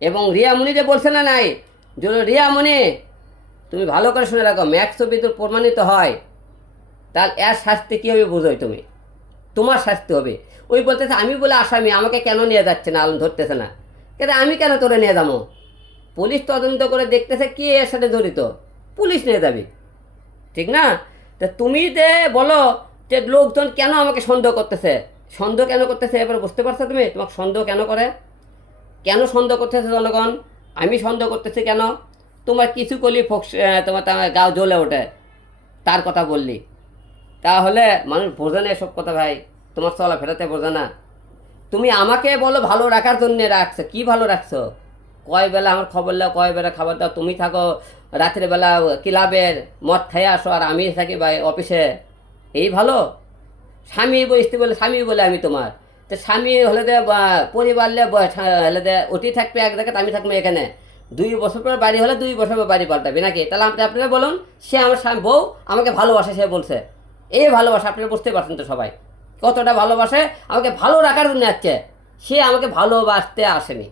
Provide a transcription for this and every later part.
এবং রিয়ামণি যে বলছে না নাই, যে রিয়ামণি তুমি ভালো করে শুনে রাখো, ম্যাক্স ছবি তো প্রমাণিত হয়, তাহলে এর শাস্তি কী হবে বোঝোই তুমি, তোমার শাস্তি হবে। ওই বলতেছে আমি বলে আসামি, আমাকে কেন নিয়ে যাচ্ছে না, আলম ধরতেছে না, কেন আমি কেন তোরে নিয়ে যাবো? পুলিশ তদন্ত করে দেখতেছে কি এর সাথে জড়িত, পুলিশ নিয়ে যাবে, ঠিক না? তা তুমি যে বলো যে লোকজন কেন আমাকে সন্দেহ করতেছে, সন্দেহ কেন করতেছে এবার বুঝতে পারছো তুমি? তোমাকে সন্দেহ কেন করে, কেন সন্দেহ করতেছে জনগণ? আমি সন্দেহ করতেছি কেন? তোমার কিছু করলি তোমার গাও জ্বলে ওঠে, তার কথা বললি, তাহলে মানুষ বোঝে না এসব কথা ভাই, তোমার চলাফেরাতে বোঝে না। তুমি আমাকে বলো ভালো রাখার জন্যে রাখছো, কি ভালো রাখছো? কয় বেলা আমার খবর দাও, কয় বেলা খাবার দাও, তুমি থাকো রাত্রে বেলা ক্লাবের মদ খেয়ে আসো আর আমি থাকি ভাই অফিসে, এই ভালো? স্বামী স্ত্রী বলে স্বামী বলে আমি তোমার, তো স্বামী হলে দে পরিবার হলে দে ওটি থাকবে এক জায়গায়, আমি থাকবো এখানে, 2 বছর পর বাড়ি হলে 2 বছর পর বাড়ি পাল্টাবে নাকি? তাহলে আপনারা বলুন, সে আমার স্বামী বউ আমাকে ভালোবাসে, সে বলছে এই ভালোবাসা, আপনারা বুঝতে পারছেন তো সবাই কতটা ভালোবাসে, আমাকে ভালো রাখার জন্য আসছে, সে আমাকে ভালোবাসতে আসেনি,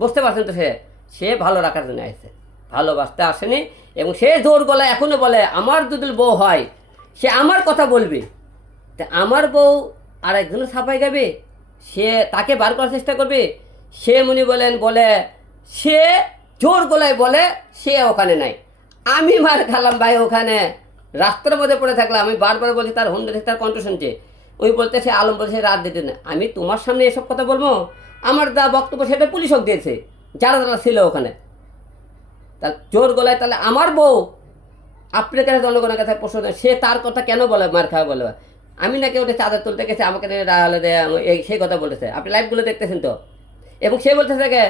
বুঝতে পারছেন তো? সে সে ভালো রাখার জন্য আসছে, ভালোবাসতে আসেনি। এবং সে জোর গলায় এখনও বলে আমার যদি বউ হয় সে আমার কথা বলবে, তা আমার বউ আর একজনের ছাপাই গাবে, সে তাকে বার করার চেষ্টা করবে, সে মনে বলে সে জোর গলায় বলে সে ওখানে নাই, আমি মার খালাম ভাই ওখানে, রাস্তার মধ্যে পড়ে থাকলাম, আমি বারবার বলছি, তার হুন্ডা থেকে তার কণ্ঠ শুনছে, ওই বলতেছে আলম বলছে রাত দিতে না, আমি তোমার সামনে এসব কথা বলবো? আমার যা বক্তব্য সেটা পুলিশক দিয়েছে, যারা যারা ছিল ওখানে, তা জোর গলায় তাহলে আমার বউ আপনার কাছে জনগণের কাছে প্রশ্ন, সে তার কথা কেন বলে মার খাওয়া বলে? আমি নাকি ওটা চাঁদা তুলতে গেছে আমাকে এই সেই কথা বলতেছে, আপনি লাইভগুলো দেখতেছেন তো? এবং সে বলতেছে কে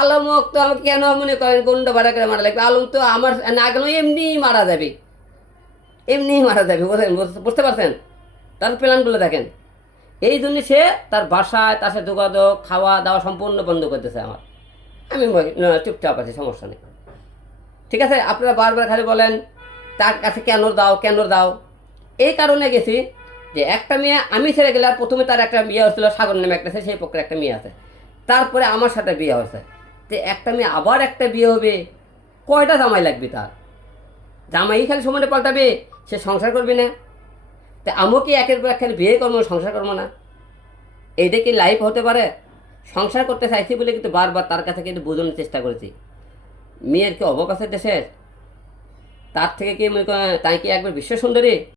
আলমক তো আমাকে কেন মনে করেন গন্ড ভাড়া করে মারা লাগবে, আলম তো আমার না গেল এমনিই মারা যাবে, এমনিই মারা যাবে, বুঝতে পারছেন? তার প্ল্যানগুলো দেখেন, এই জন্য সে তার বাসায় তার সাথে যোগাযোগ খাওয়া দাওয়া সম্পূর্ণ বন্ধ করতেছে আমার, আমি চুপচাপ আছি, সমস্যা নেই, ঠিক আছে? আপনারা বারবার খালি বলেন তার কাছে কেন দাও কেন দাও, এই কারণে গেছি যে একটা মেয়ে আমি ছেড়ে গেলে, আর প্রথমে তার একটা বিয়ে হচ্ছিল সাগর নামে একটা, সেই পক্ষের একটা মেয়ে আছে, তারপরে আমার সাথে বিয়ে হয়েছে, তো একটা মেয়ে আবার একটা বিয়ে হবে, কয়টা জামাই লাগবে তার? জামাই খালি সমানে পাল্টাবে, সে সংসার করবে না? তো আমিও কি একের পর এক খালি বিয়ে করবো সংসার করবো না? এইটা কি লাইফ হতে পারে? সংসার করতে চাইছি বলে কিন্তু বারবার তার কাছে কিন্তু বোঝানোর চেষ্টা করেছি, মেয়ের কি অবকাশ আছে দেশের, তার থেকে কি মনে করেন তাই কি একবার বিশ্ব সুন্দরী?